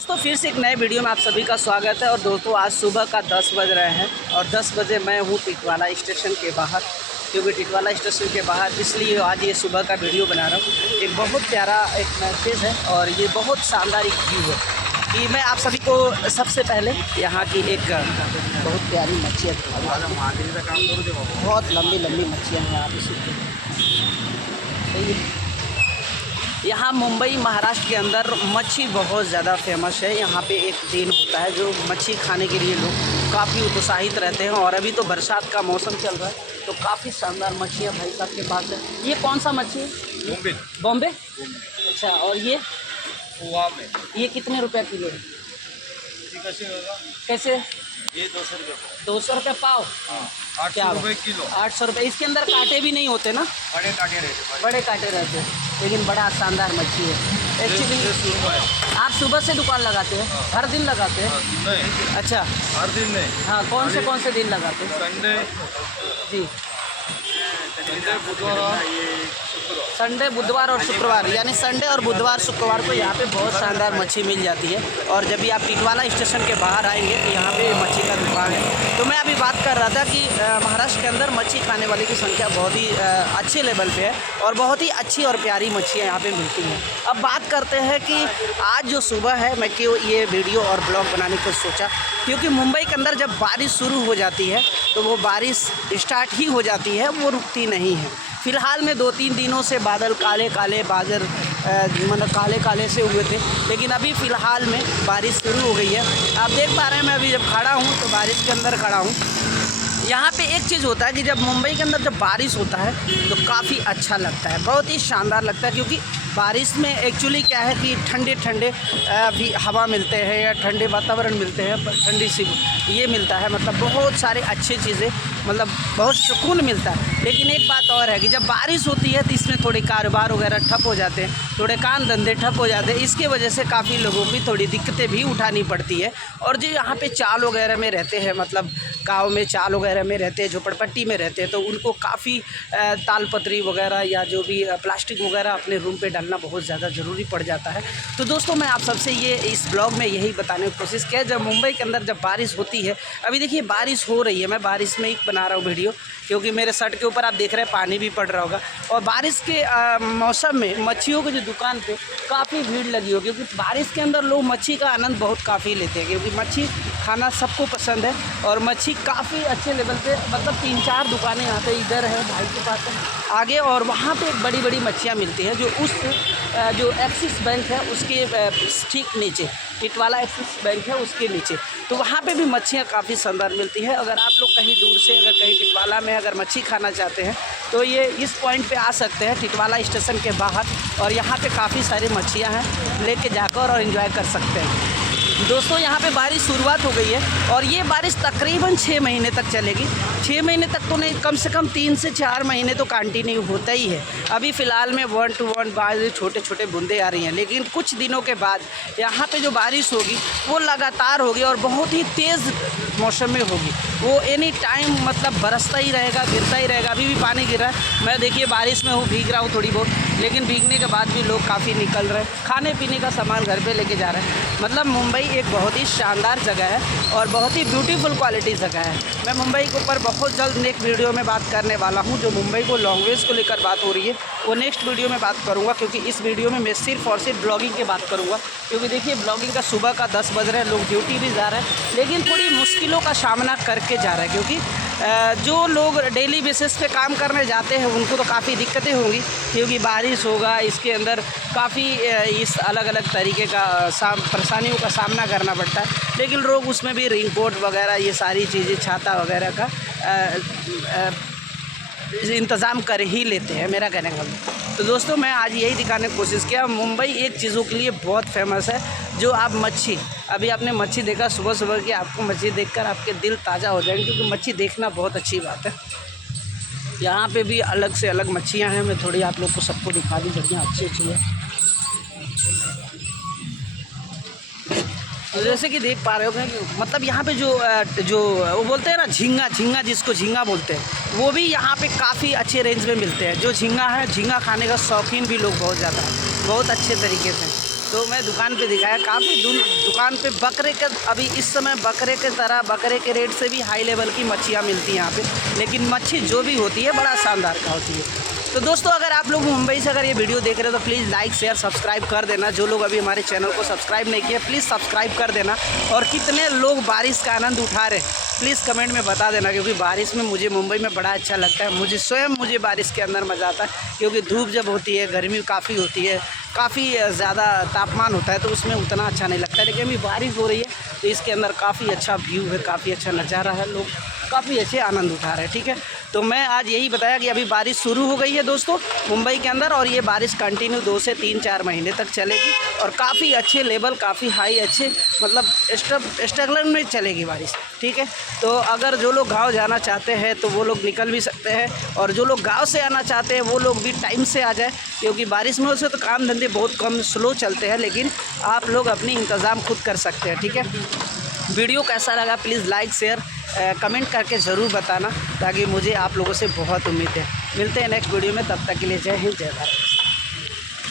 दोस्तों फिर से एक नए वीडियो में आप सभी का स्वागत है। और दोस्तों आज सुबह का 10 बज रहे हैं और 10 बजे मैं हूँ टिटवाला स्टेशन के बाहर, क्योंकि टिटवाला स्टेशन के बाहर इसलिए आज ये सुबह का वीडियो बना रहा हूँ। एक बहुत प्यारा एक मैसेज है और ये बहुत शानदार एक व्यू है कि मैं आप सभी को सबसे पहले यहाँ की एक बहुत प्यारी मच्छियाँ बहुत लंबी लंबी मच्छियाँ हैं आप इसी सही है। यहाँ मुंबई महाराष्ट्र के अंदर मच्छी बहुत ज़्यादा फेमस है। यहाँ पे एक दिन होता है जो मच्छी खाने के लिए लोग काफ़ी उत्साहित रहते हैं। और अभी तो बरसात का मौसम चल रहा है तो काफ़ी शानदार मच्छियाँ भाई साहब के पास है। ये कौन सा मच्छी है? बॉम्बे। अच्छा, और ये में ये कितने रुपये किलो है? कैसे? ये 200 रुपये। 200 रुपये पाव? हाँ, 800 रुपये किलो। 800 रुपये। इसके अंदर कांटे भी नहीं होते ना? बड़े कांटे रहते। बड़े कांटे रहते हैं, लेकिन बड़ा शानदार मच्छी है एक्चुअली। आप सुबह से दुकान लगाते हैं? हाँ। हर दिन लगाते हैं? नहीं, अच्छा, हर दिन नहीं। हाँ, कौन से दिन लगाते हैं? संडे, जी, बुधवार, संडे, बुधवार और शुक्रवार, यानी संडे और बुधवार शुक्रवार को यहाँ पे बहुत शानदार मच्छी मिल जाती है। और जब भी आप टिटवाला स्टेशन के बाहर आएंगे तो यहाँ पे मच्छी का दुकान है। तो मैं अभी बात कर रहा था कि महाराष्ट्र के अंदर मच्छी खाने वाले की संख्या बहुत ही अच्छे लेवल पे है और बहुत ही अच्छी और प्यारी मच्छियाँ यहाँ पे मिलती हैं। अब बात करते हैं कि आज जो सुबह है, मैं क्यों ये वीडियो और ब्लॉग बनाने को सोचा, क्योंकि मुंबई के अंदर जब बारिश शुरू हो जाती है तो वो बारिश स्टार्ट ही हो जाती है, वो रुकती नहीं है। फ़िलहाल में 2-3 दिनों से बादल काले काले बादल मतलब काले काले से हुए थे, लेकिन अभी फ़िलहाल में बारिश शुरू हो गई है। आप देख पा रहे हैं मैं अभी जब खड़ा हूँ तो बारिश के अंदर खड़ा हूँ। यहाँ पे एक चीज़ होता है कि जब मुंबई के अंदर जब बारिश होता है तो काफ़ी अच्छा लगता है, बहुत ही शानदार लगता है। क्योंकि बारिश में एक्चुअली क्या है कि ठंडे ठंडे भी हवा मिलते हैं या ठंडे वातावरण मिलते हैं, ठंडी सी ये मिलता है, मतलब बहुत सारे अच्छी चीज़ें, मतलब बहुत सुकून मिलता है। लेकिन एक बात और है कि जब बारिश होती है तो इसमें थोड़े कारोबार वगैरह ठप हो जाते हैं, थोड़े काम धंधे ठप हो जाते हैं। इसके वजह से काफ़ी लोगों की थोड़ी दिक्कतें भी उठानी पड़ती है। और जो यहाँ पे चाल वगैरह में रहते हैं, मतलब गाँव में चाल वगैरह में रहते हैं, झोपड़पट्टी में रहते हैं, तो उनको काफ़ी तालपत्री वगैरह या जो भी प्लास्टिक वगैरह अपने रूम पे डालना बहुत ज़्यादा ज़रूरी पड़ जाता है। तो दोस्तों मैं आप सबसे ये इस ब्लॉग में यही बताने की कोशिश किया, जब मुंबई के अंदर जब बारिश होती है, अभी देखिए बारिश हो रही है, मैं बारिश में ही बना रहा हूँ वीडियो, क्योंकि मेरे शर्ट के ऊपर आप देख रहे हैं पानी भी पड़ रहा होगा। और बारिश के मौसम में मच्छियों की जो दुकान पे काफ़ी भीड़ लगी हो, क्योंकि बारिश के अंदर लोग मच्छी का आनंद बहुत काफ़ी लेते हैं, क्योंकि मच्छी खाना सबको पसंद है। और मच्छी काफ़ी अच्छे लेवल पे, मतलब 3-4 दुकानें यहाँ पे इधर है भाई के पास है आगे, और वहाँ पे बड़ी बड़ी मच्छियाँ मिलती हैं जो उस जो एक्सिस बैंक है उसके ठीक नीचे, टिटवाला एक्सिस बैंक है उसके नीचे, तो वहाँ पे भी मच्छियाँ काफ़ी शानदार मिलती है। अगर आप लोग कहीं दूर से अगर कहीं टिटवाला में अगर मच्छी खाना चाहते हैं तो ये इस पॉइंट पे आ सकते हैं, टिटवाला स्टेशन के बाहर, और यहाँ पे काफ़ी सारी मच्छियाँ हैं, लेके जाकर और एंजॉय कर सकते हैं। दोस्तों यहाँ पे बारिश शुरुआत हो गई है और ये बारिश तकरीबन 6 महीने तक चलेगी। 6 महीने तक तो नहीं, कम से कम 3 से 4 महीने तो कंटिन्यू होता ही है। अभी फ़िलहाल में 1 to 1 बारिश छोटे छोटे बूंदे आ रही हैं, लेकिन कुछ दिनों के बाद यहाँ पे जो बारिश होगी वो लगातार होगी और बहुत ही तेज़ मौसम में होगी। वो एनी टाइम मतलब बरसता ही रहेगा, गिरता ही रहेगा। अभी भी पानी गिर रहा है, मैं देखिए बारिश में हूँ, भीग रहा हूँ थोड़ी बहुत, लेकिन भीगने के बाद भी लोग काफ़ी निकल रहे हैं, खाने पीने का सामान घर पे लेके जा रहे हैं। मतलब मुंबई एक बहुत ही शानदार जगह है और बहुत ही ब्यूटीफुल क्वालिटी जगह है। मैं मुंबई के ऊपर बहुत जल्द नेक्स्ट वीडियो में बात करने वाला हूँ। जो मुंबई को लैंग्वेज को लेकर बात हो रही है वो नेक्स्ट वीडियो में बात करूँगा, क्योंकि इस वीडियो में मैं सिर्फ और सिर्फ ब्लॉगिंग की बात करूँगा। क्योंकि देखिए ब्लॉगिंग का सुबह का 10 बज रहे हैं, लोग ड्यूटी भी जा रहे हैं, लेकिन थोड़ी मुश्किलों का सामना करके जा रहे हैं, क्योंकि जो लोग डेली बेसिस पे काम करने जाते हैं उनको तो काफ़ी दिक्कतें होंगी, क्योंकि बारिश होगा, इसके अंदर काफ़ी इस अलग अलग तरीके का परेशानियों का सामना करना पड़ता है। लेकिन लोग उसमें भी रेनकोट वगैरह ये सारी चीज़ें, छाता वगैरह का इंतज़ाम कर ही लेते हैं, मेरा कहने का मतलब। तो दोस्तों मैं आज यही दिखाने की कोशिश किया, मुंबई एक चीज़ों के लिए बहुत फेमस है, जो आप मच्छी, अभी आपने मच्छी देखा सुबह सुबह की, आपको मच्छी देखकर आपके दिल ताज़ा हो जाएंगे, क्योंकि मच्छी देखना बहुत अच्छी बात है। यहाँ पे भी अलग से अलग मच्छियाँ हैं, मैं थोड़ी आप लोग को सबको दिखा दी, बढ़िया अच्छी अच्छी है। तो जैसे कि देख पा रहे हो कि मतलब यहाँ पे जो वो बोलते हैं ना झींगा, जिसको झींगा बोलते हैं, वो भी यहाँ पे काफ़ी अच्छे रेंज में मिलते हैं। जो झींगा है, झींगा खाने का शौकीन भी लोग बहुत ज़्यादा है, बहुत अच्छे तरीके से। तो मैं दुकान पे दिखाया, काफ़ी दुकान पे बकरे के, अभी इस समय बकरे के तरह बकरे के रेट से भी हाई लेवल की मच्छियाँ मिलती हैं यहाँ पे, लेकिन मच्छी जो भी होती है बड़ा शानदार का होती है। तो दोस्तों अगर आप लोग मुंबई से अगर ये वीडियो देख रहे हो तो प्लीज़ लाइक शेयर सब्सक्राइब कर देना। जो लोग अभी हमारे चैनल को सब्सक्राइब नहीं किए प्लीज़ सब्सक्राइब कर देना। और कितने लोग बारिश का आनंद उठा रहे प्लीज़ कमेंट में बता देना, क्योंकि बारिश में मुझे मुंबई में बड़ा अच्छा लगता है। मुझे बारिश के अंदर मज़ा आता है, क्योंकि धूप जब होती है, गर्मी काफ़ी होती है, काफ़ी ज़्यादा तापमान होता है, तो उसमें उतना अच्छा नहीं लगता है। लेकिन अभी बारिश हो रही है तो इसके अंदर काफ़ी अच्छा व्यू है, काफ़ी अच्छा नज़ारा है, लोग काफ़ी अच्छे आनंद उठा रहे हैं। ठीक है, तो मैं आज यही बताया कि अभी बारिश शुरू हो गई है दोस्तों मुंबई के अंदर, और ये बारिश कंटिन्यू 2 से 3-4 महीने तक चलेगी, और काफ़ी अच्छे लेवल, काफ़ी हाई अच्छे मतलब स्ट्रगल में चलेगी बारिश। ठीक है, तो अगर जो लोग गाँव जाना चाहते हैं तो वो लोग निकल भी सकते हैं, और जो लोग गाँव से आना चाहते हैं वो लोग भी टाइम से आ जाए, क्योंकि बारिश में वैसे तो काम धंधे बहुत कम स्लो चलते हैं, लेकिन आप लोग अपनी इंतज़ाम खुद कर सकते हैं। ठीक है, वीडियो कैसा लगा प्लीज़ लाइक शेयर कमेंट करके ज़रूर बताना, ताकि मुझे आप लोगों से बहुत उम्मीद है। मिलते हैं नेक्स्ट वीडियो में, तब तक के लिए जय हिंद जय भारत।